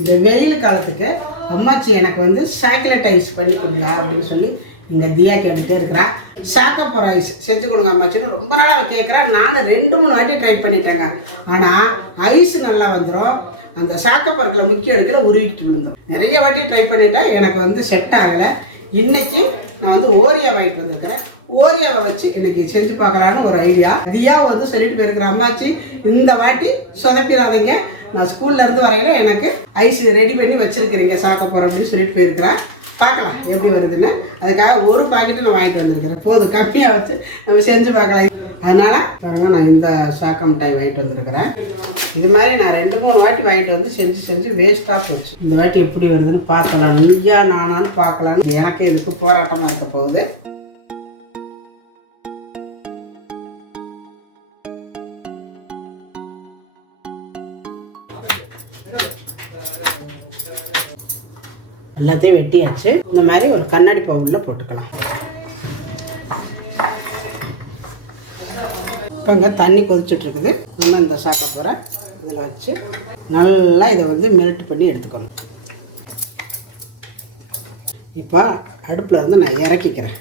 இந்த வெயில் காலத்துக்கு அம்மாச்சி எனக்கு வந்து சாக்லேட் ஐஸ் பண்ணி கொடுங்க அப்படின்னு சொல்லி இங்கே தியா கேட்டுகிட்டே இருக்கிறா. சாக்கப்போற ஐஸ் செஞ்சு கொடுங்க அம்மாச்சின்னு ரொம்ப நாளாக கேட்குறா நானும் ரெண்டு மூணு வாட்டி ட்ரை பண்ணிட்டேங்க. ஆனால் ஐஸ் நல்லா வந்துடும் அந்த சாக்கப்பறக்கில் முக்கிய இடத்துல உருவிட்டு விழுந்தோம் நிறைய வாட்டி ட்ரை பண்ணிட்டேன் எனக்கு வந்து செட் ஆகலை. இன்றைக்கி நான் வந்து ஓரியா வாங்கிட்டு வந்திருக்கிறேன். ஓரியாவை வச்சு இன்னைக்கு செஞ்சு பார்க்கலான்னு ஒரு ஐடியா தியா வந்து சொல்லிட்டு போயிருக்கிற அம்மாச்சி இந்த வாட்டி சொதப்பிடாதீங்க. நான் ஸ்கூல்ல இருந்து வரையில எனக்கு ஐஸ் ரெடி பண்ணி வச்சிருக்கிறீங்க சாக்க போகிறோம் அப்படின்னு சொல்லிட்டு போயிருக்கிறேன். பார்க்கலாம் எப்படி வருதுன்னு. அதுக்காக ஒரு பாக்கெட்டு நான் வாங்கிட்டு வந்திருக்கிறேன். போதும் கம்மியாக வச்சு நம்ம செஞ்சு பார்க்கலாம். அதனால பாருங்க நான் இந்த சாக்க மிட்டாய் வாங்கிட்டு வந்திருக்கிறேன். இது மாதிரி நான் ரெண்டு மூணு வாட்டி வாங்கிட்டு வந்து செஞ்சு செஞ்சு வேஸ்ட்டாக போச்சு. இந்த வாட்டி எப்படி வருதுன்னு பார்க்கலாம். நீயா நானான்னு பார்க்கலான்னு எனக்கு இதுக்கு போராட்டமாக இருக்க போகுது. எல்லாத்தையும் வெட்டியாச்சு. இந்த மாதிரி ஒரு கண்ணாடி பவுலில் போட்டுக்கலாம். இப்போ இங்கே தண்ணி கொதிச்சுட்டு இருக்குது நம்ம இந்த சாக்கை போகிற இதில் வச்சு நல்லா இதை வந்து மெல்ட் பண்ணி எடுத்துக்கணும். இப்போ அடுப்பில் இருந்து நான் இறக்கிக்கிறேன்.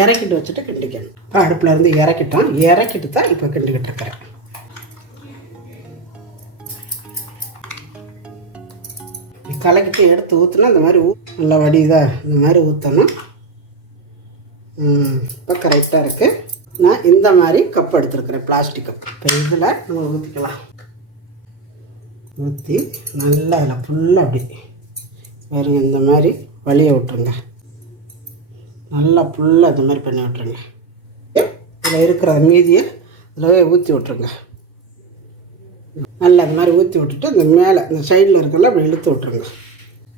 இறக்கிட்டு வச்சுட்டு கிண்டிக்கணும். இப்போ அடுப்பில் இருந்து இறக்கிட்டோம். இறக்கிட்டு தான் இப்போ கிண்டிக்கிட்டு இருக்கிறேன். கலக்கிட்டு எடுத்து ஊற்றினா இந்த மாதிரி ஊ நல்லா வடிதா இந்த மாதிரி ஊற்றணும் இப்போ கரெக்டாக இருக்குது நான் இந்த மாதிரி கப் எடுத்துருக்குறேன் பிளாஸ்டிக் கப் இப்போ இதில் நம்ம ஊற்றிக்கலாம் ஊற்றி நல்லா அதில் ஃபுல்லாக அப்படி பாருங்க இந்த மாதிரி வழியை விட்டுருங்க. நல்லா ஃபுல்லாக இந்த மாதிரி பண்ணி விட்டுருங்க. இதில் இருக்கிற மீதியை இதில் ஊற்றி விட்ருங்க நல்லா இந்த மாதிரி ஊற்றி விட்டுட்டு இந்த மேலே இந்த சைடில் இருக்கல அப்படி இழுத்து விட்ருங்க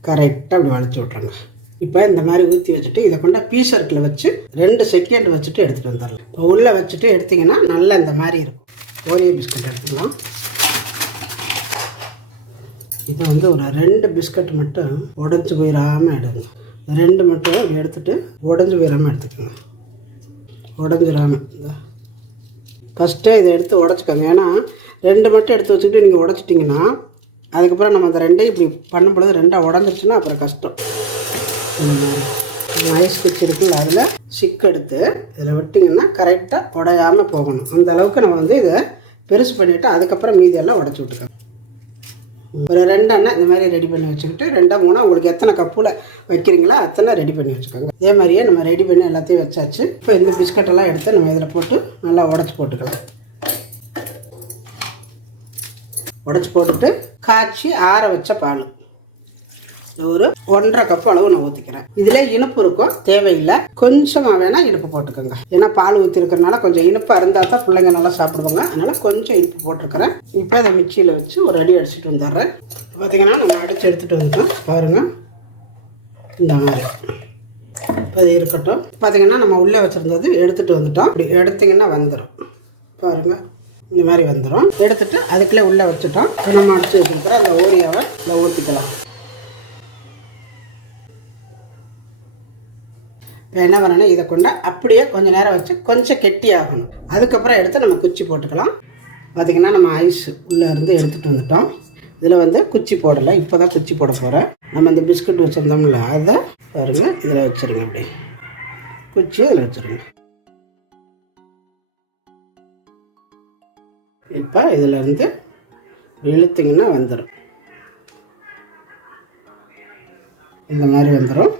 கரெக்டாக அப்படி வளைச்சி விட்ருங்க இப்போ இந்த மாதிரி ஊற்றி வச்சுட்டு இதை கொண்டா பீசர்க்கில் வச்சு ரெண்டு செகண்ட் வச்சுட்டு எடுத்துகிட்டு வந்துடலாம். இப்போ உள்ளே வச்சுட்டு எடுத்திங்கன்னா நல்லா இந்த மாதிரி இருக்கும். ஓரியோ பிஸ்கட் எடுத்துக்கலாம். இதை வந்து ஒரு ரெண்டு பிஸ்கட் மட்டும் உடஞ்சி போயிடாமல் எடுங்க. ரெண்டு மட்டும் எடுத்துட்டு உடஞ்சி போயிடாமல் எடுத்துக்கோங்க. உடஞ்சிடாமல் இந்த ஃபஸ்ட்டே இதை எடுத்து உடச்சிக்கோங்க. ஏன்னா ரெண்டு மட்டும் எடுத்து வச்சுக்கிட்டு நீங்கள் உடச்சிட்டிங்கன்னா அதுக்கப்புறம் நம்ம அந்த ரெண்டையும் இப்படி பண்ணும்பொழுது ரெண்டாக உடஞ்சிருச்சுன்னா அப்புறம் கஷ்டம். ஐஸ் குச்சி இருக்குல்ல அதில் சிக்கு எடுத்து இதில் விட்டிங்கன்னா கரெக்டாக உடையாமல் போகணும். அந்த அளவுக்கு நம்ம வந்து இதை பெருசு பண்ணிவிட்டு அதுக்கப்புறம் மீதியெல்லாம் உடச்சி விட்டுக்கணும் ஒரு ரெண்டு அண்ணன் இந்த மாதிரி ரெடி பண்ணி வச்சுக்கிட்டு ரெண்டா மூணு உங்களுக்கு எத்தனை கப்பில் வைக்கிறீங்களோ அத்தனை ரெடி பண்ணி வச்சுக்கோங்க. இதே மாதிரியே நம்ம ரெடி பண்ணி எல்லாத்தையும் வச்சாச்சு. இப்போ இந்த பிஸ்கட்டெல்லாம் எடுத்து நம்ம இதில் போட்டு நல்லா உடச்சி போட்டுக்கலாம். உடச்சி போட்டுட்டு காய்ச்சி ஆற வச்ச பால். ஒரு ஒன்றரை கப் அளவு நான் ஊற்றிக்கிறேன் இதில் இனிப்பு இருக்கும் தேவையில்லை. கொஞ்சமாக வேணால் இனிப்பு போட்டுக்கோங்க. ஏன்னா பால் ஊற்றிருக்கிறனால கொஞ்சம் இனிப்பாக இருந்தால் தான் பிள்ளைங்க நல்லா சாப்பிடுவாங்க. அதனால் கொஞ்சம் இனிப்பு போட்டிருக்கிறேன். இப்போ அதை மிக்சியில் வச்சு ஒரு அடி அடிச்சுட்டு வந்துடுறேன். பார்த்தீங்கன்னா நம்ம அடித்து எடுத்துகிட்டு வந்துட்டோம். பாருங்கள் இந்த மாதிரி. இப்போ அது இருக்கட்டும். பார்த்தீங்கன்னா நம்ம உள்ளே வச்சுருந்தது எடுத்துகிட்டு வந்துட்டோம். இப்படி எடுத்திங்கன்னா வந்துடும் பாருங்கள் இந்த மாதிரி வந்துடும் எடுத்துட்டு அதுக்குள்ளே உள்ளே வச்சுட்டோம். நம்ம அடிச்சு வச்சுருக்கிற அந்த ஓரியாவை இதில் ஊற்றிக்கலாம் என்ன பண்ணணும் இதை கொண்டு அப்படியே கொஞ்சம் நேரம் வச்சு கொஞ்சம் கெட்டி ஆகணும் அதுக்கப்புறம் எடுத்து நம்ம குச்சி போட்டுக்கலாம். பார்த்திங்கன்னா நம்ம ஐஸ் உள்ளே இருந்து எடுத்துகிட்டு வந்துட்டோம். இதில் வந்து குச்சி போடலை இப்போ தான் குச்சி போட போகிறேன் நம்ம இந்த பிஸ்கட் வச்சுருந்தோம்ல அதை பாருங்கள் இதில் வச்சுருங்க அப்படி. குச்சி அதில் வச்சுருங்க. இப்போ இதில் இருந்து இழுத்திங்கன்னா வந்துடும் இந்த மாதிரி வந்துடும்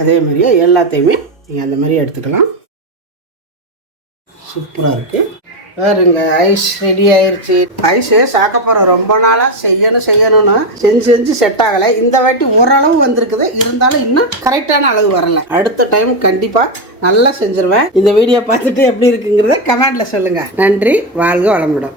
அதே மாதிரியே எல்லாத்தையுமே நீங்கள் அந்த மாதிரி எடுத்துக்கலாம். சூப்பராக இருக்குது பாருங்க ஐஸ் ரெடி ஆயிடுச்சு ஐஸு சாக்கப்புறம் ரொம்ப நாளாக செய்யணும் செய்யணும்னு செஞ்சு செஞ்சு செட் ஆகலை. இந்த வாட்டி ஓரளவு வந்திருக்குது. இருந்தாலும் இன்னும் கரெக்டான அளவு வரல. அடுத்த டைம் கண்டிப்பாக நல்லா செஞ்சுருவேன். இந்த வீடியோ பார்த்துட்டு எப்படி இருக்குங்கிறத கமெண்டில் சொல்லுங்கள் நன்றி வாழ்க வளமுடன்.